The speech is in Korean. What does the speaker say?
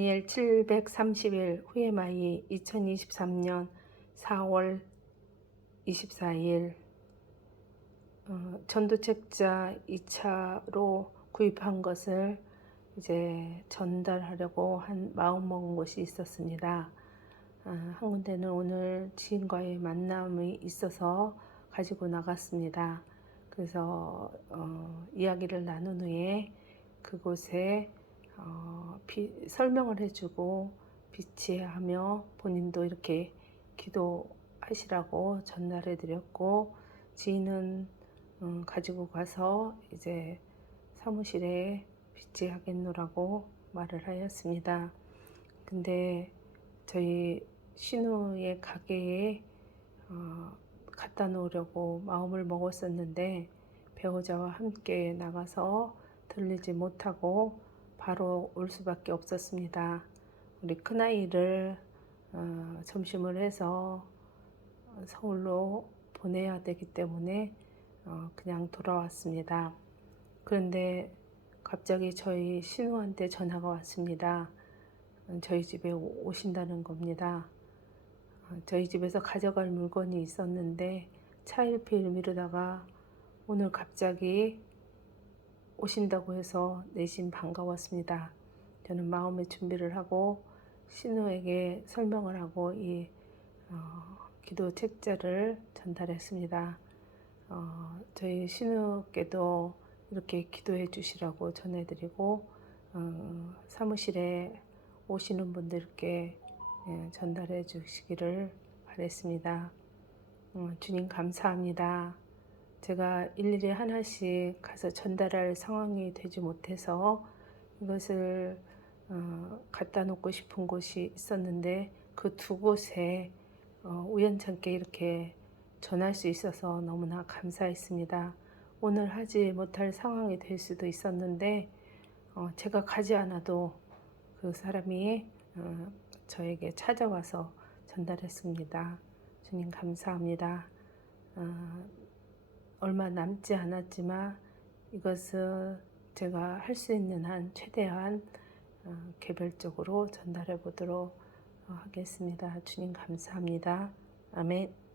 다니엘 730일 후에마이 2023년 4월 24일 어, 전도책자 2차로 구입한 것을 이제 전달하려고 한 마음 먹은 곳이 있었습니다. 아, 한 군데는 오늘 지인과의 만남이 있어서 가지고 나갔습니다. 그래서 어, 이야기를 나눈 후에 그곳에 어, 비, 설명을 해주고 비치하며 본인도 이렇게 기도하시라고 전달해 드렸고 지인은 음, 가지고 가서 이제 사무실에 비치하겠노라고 말을 하였습니다. 근데 저희 신우의 가게에 어, 갖다 놓으려고 마음을 먹었었는데 배우자와 함께 나가서 들리지 못하고 바로 올 수밖에 없었습니다. 우리 큰아이를 어, 점심을 해서 서울로 보내야 되기 때문에 어, 그냥 돌아왔습니다. 그런데 갑자기 저희 신우한테 전화가 왔습니다. 어, 저희 집에 오- 오신다는 겁니다. 어, 저희 집에서 가져갈 물건이 있었는데 차일피일 미루다가 오늘 갑자기 오신다고 해서 내심 반가웠습니다. 저는 마음의 준비를 하고 신우에게 설명을 하고 이 어, 기도 책자를 전달했습니다. 어, 저희 신우께도 이렇게 기도해 주시라고 전해드리고 어, 사무실에 오시는 분들께 예, 전달해 주시기를 바랬습니다. 어, 주님 감사합니다. 제가 일일이 하나씩 가서 전달할 상황이 되지 못해서 이것을 어, 갖다 놓고 싶은 곳이 있었는데 그 두 곳에 어, 우연찮게 이렇게 전할 수 있어서 너무나 감사했습니다. 오늘 하지 못할 상황이 될 수도 있었는데 어, 제가 가지 않아도 그 사람이 어, 저에게 찾아와서 전달했습니다. 주님 감사합니다. 어, 얼마 남지 않았지만 이것을 제가 할 수 있는 한 최대한 어, 개별적으로 전달해 보도록 어, 하겠습니다. 주님 감사합니다. 아멘.